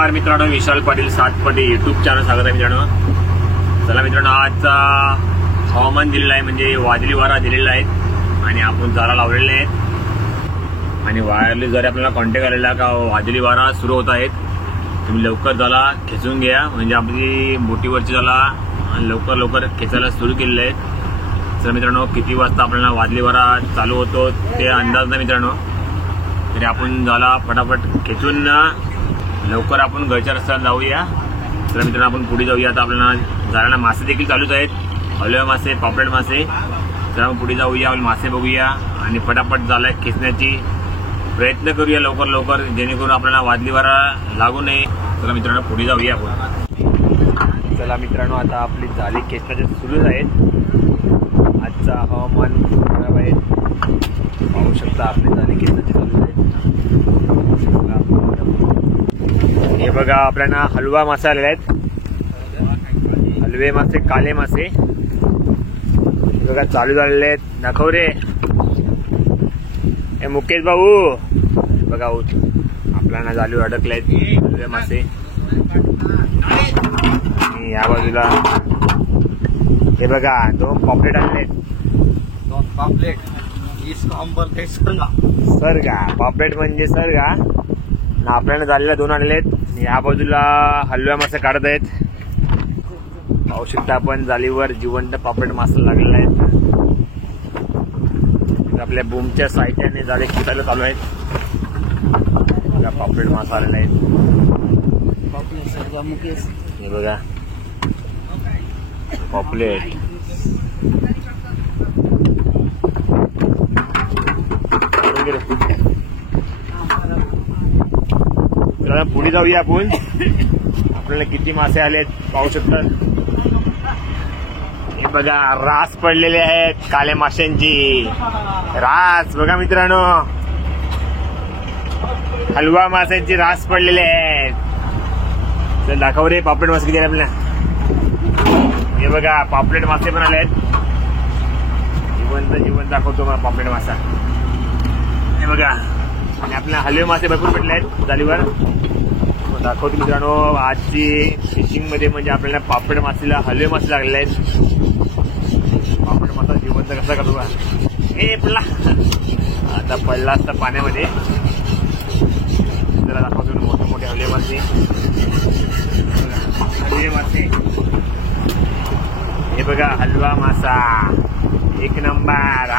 नमस्कार मित्रांनो, Vishal Patil सातपटे YouTube channel स्वागत आहे मित्रांनो। चला मित्रांनो, आजचा हवामान दिलेला आहे म्हणजे वादळी वारा दिलेला आहे आणि आपण जाळा लावलेले आहेत आणि वायरलेस जरी आपल्याला कॉन्टॅक्ट आलेला का वादळी वारा सुरू होत आहेत, तुम्ही लवकर जाळा खेचून घ्या म्हणजे आपली बोटीवरची जाळा लवकर खेचायला सुरू केलेले आहेत। तर मित्रांनो, किती वाजता आपल्याला वादळी वारा चालू होतो ते अंदाज नाही मित्रांनो, तरी आपण जाळा फटाफट खेचून लवकर आपण घरच्या रस्त्याला जाऊया। तर मित्रांनो, आपण पुढे जाऊया। आता आपल्याला जाळ्याला मासे देखील चालूच आहेत, हलवे मासे, पापलेट मासे। तर आपण पुढे जाऊया, मासे बघूया आणि फटाफट जाळा खेचण्याची प्रयत्न करूया लवकर जेणेकरून आपल्याला वादळी वारा लागू नये। तर मित्रांनो, पुढे जाऊया आपण। चला मित्रांनो, आता आपली जाळी खेचण्याचे सुरूच आहेत। आजचा हवामान खराब आहे, पाहू शकता आपली जाळी खेचण्याची चालू आहे। हे बघा, आपल्याला हलवा मासे आलेले आहेत, हलवे मासे, काले मासे बघा चालू झालेले आहेत। दाखव रे हे मुकेश भाऊ, बघा आपल्याला जाळीवर अडकले आहेत हलवे मासे। आणि या बाजूला हे बघा दोन पॉपलेट आलेले आहेत, दोन पॉपलेट सरगा पॉपलेट म्हणजे सरगा ना। आपल्याला जाळीला दोन आलेले आहेत, या बाजूला हलव्या मासे काढत आहेत। पाहू शकता आपण जाळीवर जिवंत पापलेट मासे लागलेले आहेत। आपल्या बूमच्या साहित्याने जाळे खेचायला चालू आहेत। पापलेट मासा आलेला आहे, हे बघा पॉपलेट। पुढे जाऊया आपण, आपल्याला किती मासे आलेत पाहू शकता। हे बघा रास पडलेले आहेत काले माशांची, रास बघा मित्रांनो, हलवा माशांची रास पडलेले आहेत। तर दाखव रे पापलेट मासे किती आले आपल्याला। हे बघा पापलेट मासे पण आले आहेत, जिवंत दाखवतो मला पापलेट मासा। हे बघा, आणि आपल्याला हलवे मासे भरपूर भेटले आहेत जाळीवर, दाखवतो मित्रांनो। आजची फिशिंग मध्ये म्हणजे आपल्याला पापलेट मासेला हलवे मासे लागलेले आहेत। पापलेट मासा जिवंत कसा करतो बा, हे पडला आता पडला असता पाण्यामध्ये। जरा दाखवतो मोठे हलवे मासे, हे बघा हलवा मासा एक नंबर।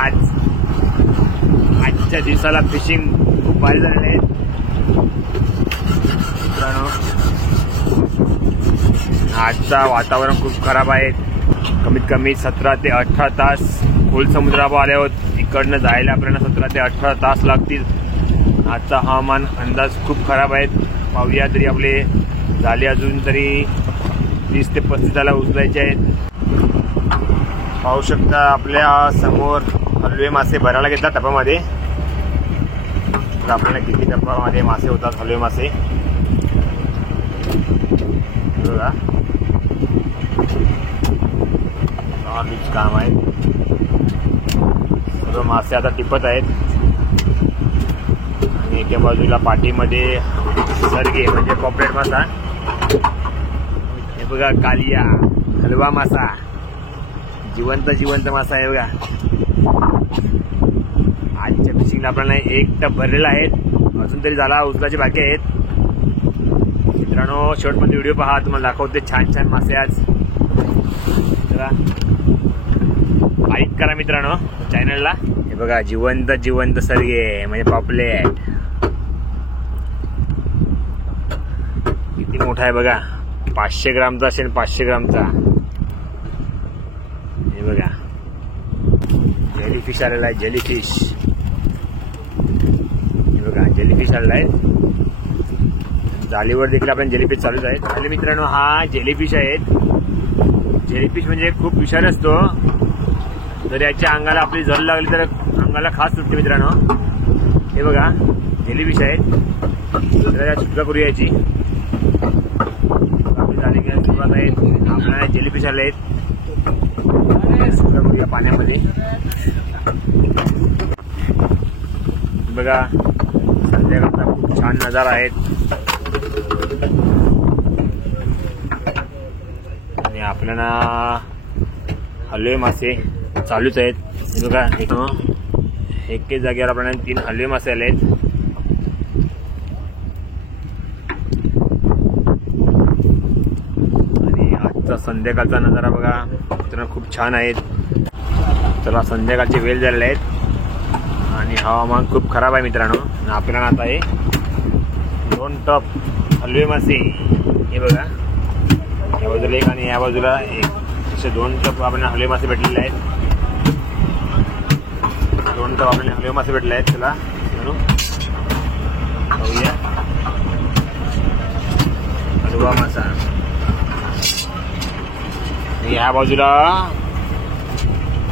आजच्या दिवसाला फिशिंग खूप भारी झालेले आहेत मित्रांनो। आजचा वातावरण खूप खराब आहे, कमीत कमी 17 ते 18 तास खोल समुद्रावर आले आहोत। इकडनं जायला आपल्याला 17 ते 18 तास लागतील। आजचा हवामान अंदाज खूप खराब आहे। पाहूया, तरी आपले झाले अजून तरी 30 ते 35 जाळ्या उचलायचे आहेत। पाहू शकता आपल्या समोर हलवे मासे भरायला घेतला टपामध्ये। आपल्याला किती टपामध्ये मासे होतात हलवे मासे बघा, चालूच काम आहे। सर्व मासे आता टिपत आहेत आणि एका बाजूला पाठीमध्ये सरगे म्हणजे पॉपलेट मासा। हे बघा कालिया हलवा मासा, जिवंत मासा आहे बघा। आजच्या फिशिंगला आपल्याला एक टप भरलेला आहे, अजून तरी झाला उचलाचे बाकी आहेत मित्रांनो। शेवटमध्ये व्हिडिओ पहा, तुम्हाला दाखवते छान मासे आज। चला लाईक करा मित्रांनो चॅनलला। हे बघा जिवंत सरगे म्हणजे पॉपलेट, किती मोठा आहे बघा, 500 ग्रामचा असेल, 500 ग्रामचा। हे बघा जेलीफिश आलेला आहे, जेलीफिश। हे बघा जेलीफिश आलेला आहे, जाळीवर देखील आपण जेलीफिश चालूच आहेत। आणि मित्रांनो, हा जेलीफिश आहेत। जेलीफिश म्हणजे खूप विषारी असतो, जर याच्या अंगाला आपली झळ लागली तर अंगाला खास सुटते मित्रांनो। हे बघा जेलीफिश आहेत, तर या सुटका करूया याची। आपली जाळी सुरुवात आहे, आपल्याला जेलीफिश आले आहेत, करूया पाण्यामध्ये। बघा संध्याकाळचा खूप छान नजारा आहे। आपल्याला हलवे मासे चालूच आहेत. हे बघा एकेच जागेवर आपल्याला 3 हलवे मासे आले आहेत. आणि आजचा संध्याकाळचा नजारा बघा मित्रांनो खूप छान आहेत. चला संध्याकाळचे वेळ झालेले आहेत आणि हवामान खूप खराब आहे मित्रांनो. आपल्याला आता हे 2 टप हलवे मासे हे बघा या बाजूला एक आणि या बाजूला एक असे 2 टप आपल्याला हलवे मासे भेटलेले आहेत. 2 टप आपल्याला हलवे मासे भेटले आहेत. चला खाऊया हलवा मासा. या बाजूला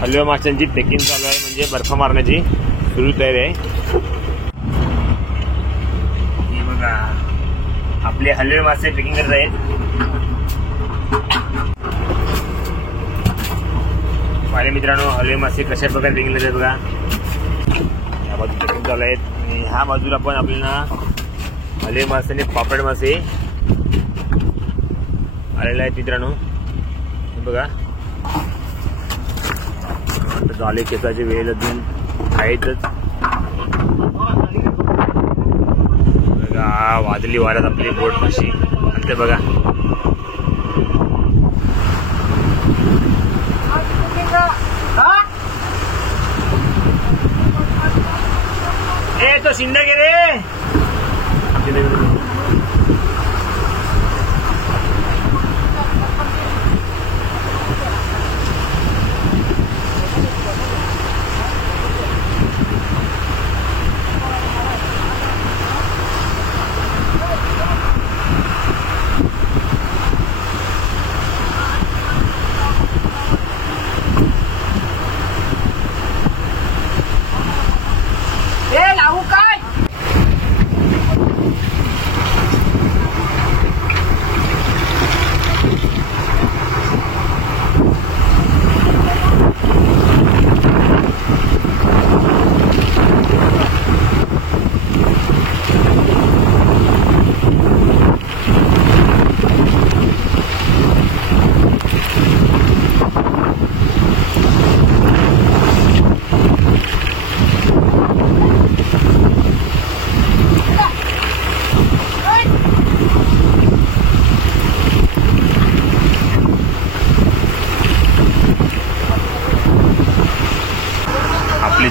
हलव्या माशांची पेकिंग चालू आहे म्हणजे बर्फ मारण्याची सुरू तयारी आहे. हे बघा आपले हलवे मासे पेकिंग करत आहेत. माझ्या मित्रांनो हलवे मासे कशा प्रकारे पेकिंग करत आहेत बघा. या बाजूला पेकिंग चालू आहेत आणि ह्या बाजूला पण आपल्याला हलवे मासे आणि पापड मासे आलेले आहेत मित्रांनो. हे बघा झाले केसाचे वेळ अजून आहेतच. बघा वादळी वाऱ्यात आपली बोट कशी आणते बघा. ए तो शिंदे गे रे.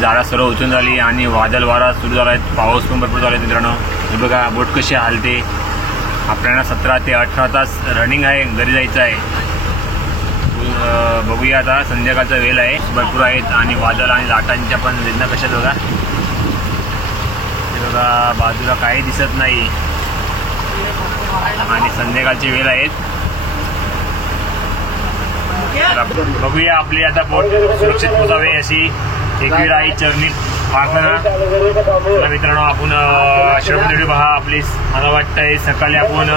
जाळा सर्व उचलून झाली आणि वादळ वारा सुरू झाला आहे. पाऊस पण भरपूर झाला आहे मित्रांनो. हे बघा बोट कशी हालते. आपल्याला 17 ते 18 तास रनिंग आहे. घरी जायचं आहे. बघूया आता संध्याकाळचा वेळ आहे. भरपूर आहेत आणि वादळ आणि लाटांच्या पण वेदना कशात बघा. हे बघा बाजूला काही दिसत नाही आणि संध्याकाळची वेळ आहेत. बघूया आपली आता बोट सुरक्षित पोहोचावे अशी एकविराई चरणी प्रार्थना. चला मित्रांनो आपण श्रवण पहा. आपली मला वाटतंय सकाळी आपण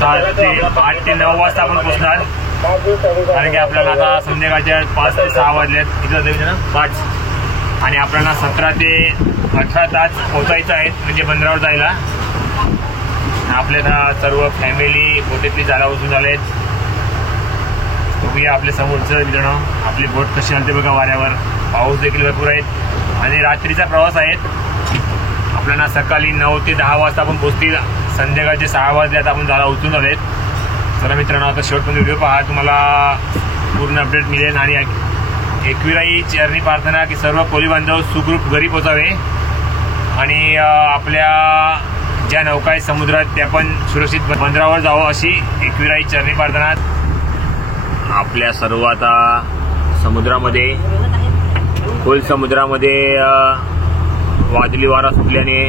7 ते 8 ते 9 वाजता आपण पोहोचणार. कारण की आपल्याला आता संध्याकाळच्या 5 ते 6 वाजल्यात. किती ना 5 आणि आपल्याला 17 ते 18 तास पोहोचायचं आहे म्हणजे बंदरावर जायला. आपल्याला सर्व फॅमिली बोटीतली जायला उचलून झाले आहेत. बघूया आपल्या समोरचं मित्रांनो आपली बोट कशी आणते बघा वाऱ्यावर. पाऊस देखील भरपूर आहेत आणि रात्रीचा प्रवास आहेत. आपल्याला सकाळी 9 ते 10 वाजता आपण पोहोचतील. संध्याकाळचे 6 वाजल्यात आपण जायला उचलून आलेत. चला मित्रांनो आता शेवटपर्यंत व्हिडिओ पहा. तुम्हाला पूर्ण अपडेट मिळेल. आणि एकविराई चरणी प्रार्थना की सर्व कोळी बांधव सुखरूप घरी पोचावे आणि आपल्या ज्या नौका आहेत समुद्रात त्या पण सुरक्षित बंदरावर जावं अशी एकविराई चरणी प्रार्थना. आपल्या सर्व आता समुद्रामध्ये खोल समुद्रामध्ये वादळी वारा सुटल्याने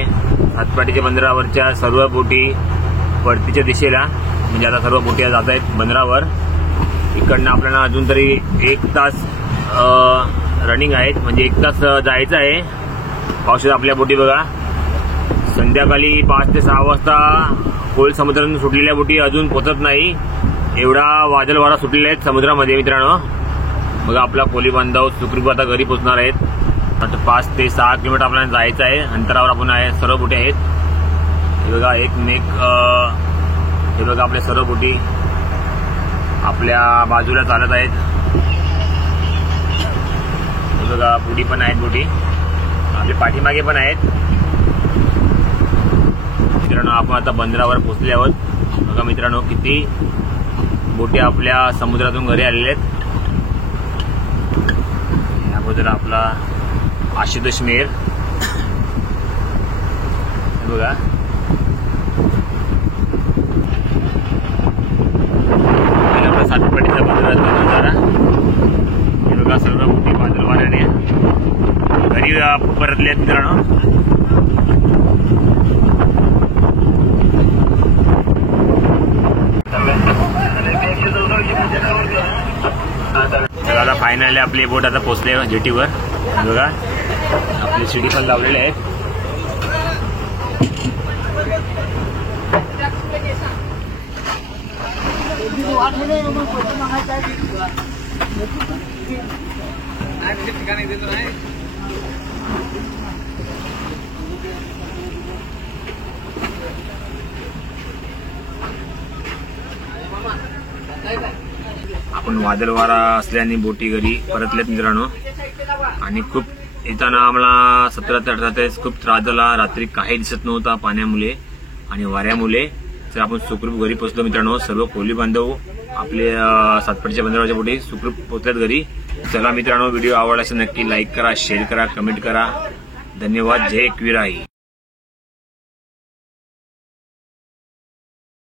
हातपाटीच्या बंदरावरच्या सर्व बोटी परतीच्या दिशेला म्हणजे आता सर्व बोटी जात आहेत बंदरावर. इकडनं आपल्याला अजून तरी 1 तास रनिंग आहेत म्हणजे 1 तास जायचं आहे. पावसाळ्यात आपल्या बोटी बघा संध्याकाळी 5 ते 6 वाजता खोल समुद्रातून सुटलेल्या बोटी अजून पोचत नाही. एवढा वादळ वारा सुटलेला आहे समुद्रामध्ये मित्रांनो. बघा आपला कोळी बांधव सुखरूप आता घरी पोहोचणार आहेत. आता 5 ते 6 किलोमीटर आपल्याला जायचं आहे. अंतरावर आपण आहे सर्व बोटी आहेत. हे बघा एक मेक हे बघा आपल्या सर्व बोटी आपल्या बाजूला चालत आहेत. बघा पुढी पण आहेत बोटी, आपल्या पाठीमागे पण आहेत. मित्रांनो आपण आता बंदरावर पोहोचले आहोत. बघा मित्रांनो किती बोटी आपल्या समुद्रातून घरी आलेल्या आहेत. याबद्दल आपला आशुतोष मेहर बघा. आपला सातपाटीचा बंदराचा नजारा हे बघा. सर्व बोटी वादळ वाऱ्याने घरी परतले आहेत मित्रांनो. आता फायनली आपली बोट आता पोहोचले जेटीवर. बघा आपले शिडी पण लावलेले आहेत. आपण वादळ वारा असल्याने बोटी घरी परतलेत मित्रांनो. आणि खूप येताना आम्हाला 17 ते 18 तास खूप त्रास झाला. रात्री काही दिसत नव्हता पाण्यामुळे आणि वाऱ्यामुळे. तर आपण सुखरूप घरी पोहोचलो मित्रांनो. सर्व कोळी बांधव आपले सातपाटीच्या बंदरावरच्या बोटी सुखरूप पोहोचल्यात घरी. चला मित्रांनो, व्हिडिओ आवडला असेल नक्की लाईक करा, शेअर करा, कमेंट करा. धन्यवाद. जय एकविराई.